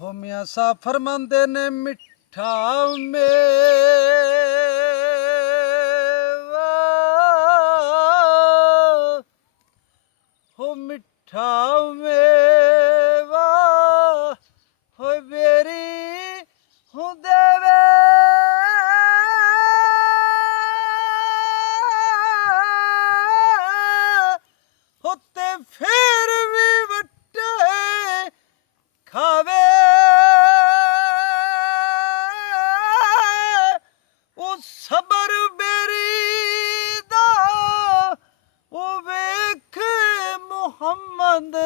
ਹੋ ਮਿਆਂ ਸਾਹ ਫਰਮਾਂਦੇ ਨੇ ਮਿੱਠਾ ਮੇਵਾ ਹੋ ਮਿੱਠਾ ਮੇਵਾ ਹੋ ਬੇਰੀ ਹੋ ਦੇਵੇ ਹੋ ਤੇ ਫੇਰ ਵੀ ਵੱਟੇ ਖਾਵੇ ਉਹ ਸਬਰ ਬੇਰੀ ਦਾ ਉਹ ਵੇਖ ਮੁਹੰਮਦ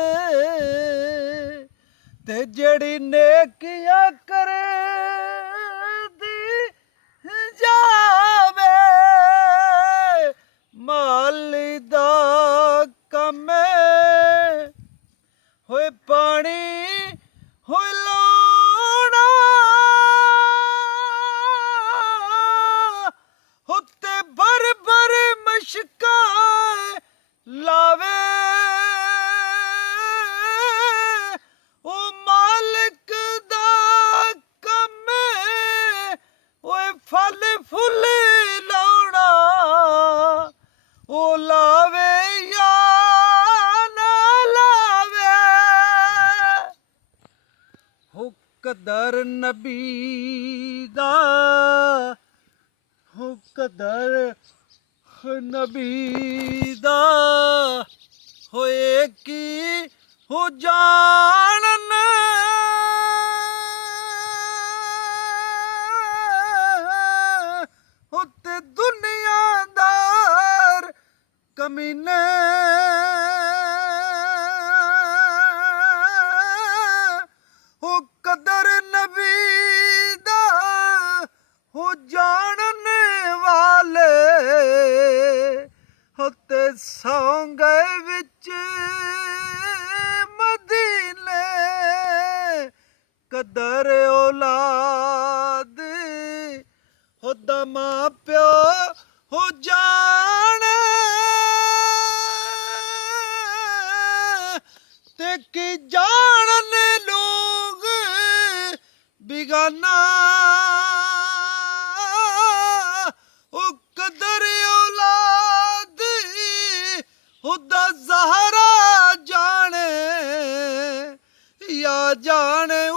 ਤੇ ਜਿਹੜੀ ਨੇਕੀਆਂ ਕਰੇ ਦੀ ਜਾਵੇ ਮਾਲੀ ਦਾ ਕੰਮ ਹੋਏ ਪਾਣੀ ਹੋਏ ਲਾਉਣਾ ਉੱਤੇ ਭਰ ਭਰ ਮਸ਼ਕਾਂ ਲਾਵੇ ਉਹ ਮਾਲਕ ਦਾ ਕੰਮ ਓਏ ਫਲ ਫੁੱਲ ਲਾਉਣਾ ਉਹ ਲਾਵੇ ਜਾਂ ਨਾ ਲਾਵੇ ਹੋ ਕਦਰ ਨਬੀ ਦਾ ਹੋ ਕਦਰ ਨਬੀ ਦਾ ਹੋਏ ਕੀ ਹੋ ਜਾਣਨ ਉੱਤੇ ਦੁਨੀਆਦਾਰ ਕਮੀਨੇ ਹੋ ਕਦਰ ਨਬੀ ਦਾ ਹੋ ਜਾਣਨ ਵਾਲੇ ਹੋਤੇ ਸੌਂ ਗਏ ਵਿੱਚ ਮਦੀਨੇ ਕਦਰ ਔਲਾਦ ਹੋਦਾ ਮਾਂ ਪਿਓ ਹੋ ਜਾਣੇ ਤੇ ਕੀ ਜਾਣਨ ਲੋਗ ਬਿਗਾਨਾ ਉਹ ਕਦਰ ਔਲਾਦ ਹੁਦਾ ਜ਼ਹਰਾ ਜਾਣੇ ਜਾਂ ਜਾਣੇ